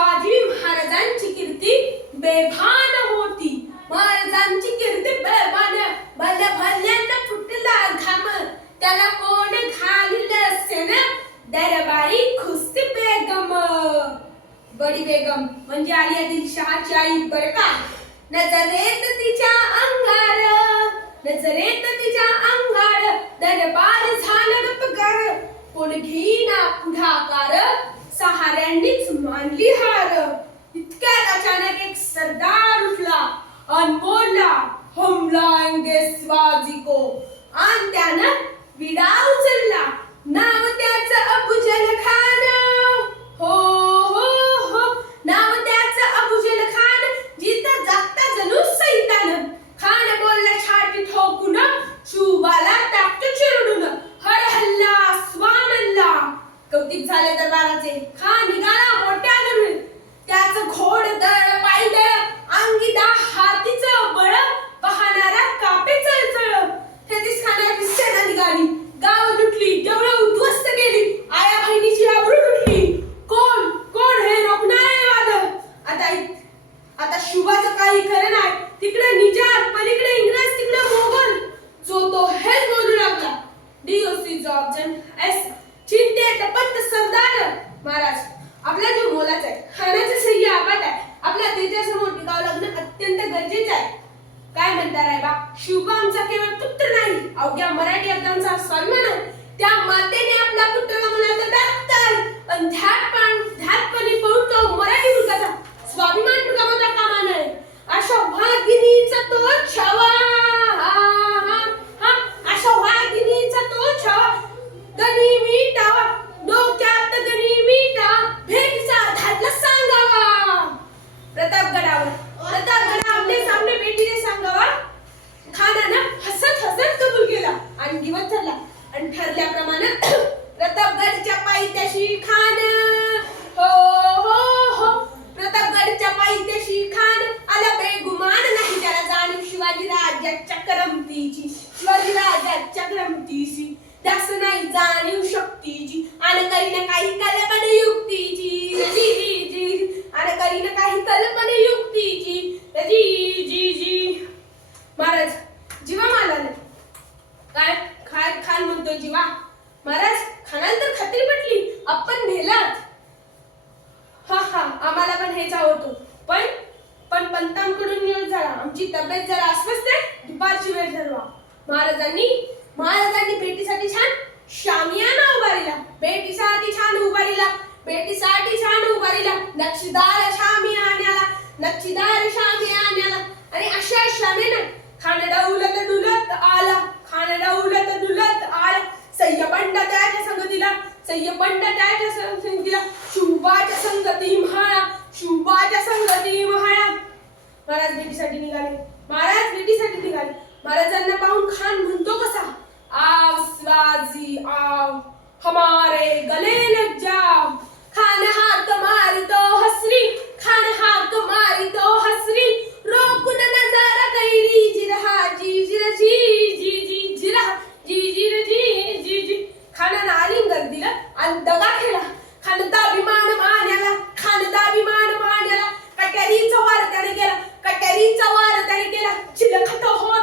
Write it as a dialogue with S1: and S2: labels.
S1: शिवाजी महाराजांची कीर्ती बेभान होती. महाराजांची कीर्ती बेभान भल्या भल्यांना फुटला घाम. त्याला कोण घालील ना दरबारी खुस्ती बेगम. बडी बेगम म्हणजे आली आदिलशहाची आई बर का? नजरेत तिच्या अंगार नजरेत तिच्या अंगार दरबार झालं गपगार कोण घेईना पुढाकार सहाऱ्यांनीच मानली हार. इतक्यात अचानक एक सरदार उठला आणि बोलला हम लाएंगे स्वाजी को. आणि त्यानं विडा उचलला. नाव त्याचं अबू खान काही खरं नाही. तिकडे निजात पलीकडे इंग्रज तिकडे मोगल. जो तो हेच बोलू लागला. डीओसी जॉर्जन एस. चिंते पंत सरदार. महाराज आपला जो मोलाचा आहे. खाण्याचं सह्य आपात आहे. आपल्या देशासमोर टिकाव लागणं अत्यंत गरजेचं आहे. काय म्हणता रायबा शिवबा आमचा केवळ पुत्र नाही. अवघ्या मराठी अर्थांचा स्वाभिमान आहे. त्या मातेने आपला पुत्र गमावला जीवा. महाराज खानाला खात्री पटली. आपण नेलात. हा हा आम्हाला पण हेच आवडतो. पण पण पंतांकडून निरोध झाला. आमची तब्येत जरा अस्वस्थ आहे. दुपारची वेळ ठरवा. महाराजांनी महाराजांनी भेटीसाठी छान शामियाना उभारिला सय्यपंड संगतीला शुभाच्या संगती म्हाळा शुभाच्या संगती म्हाळा. महाराज भेटीसाठी निघाले. महाराज भेटीसाठी निघाले. 也看到红了。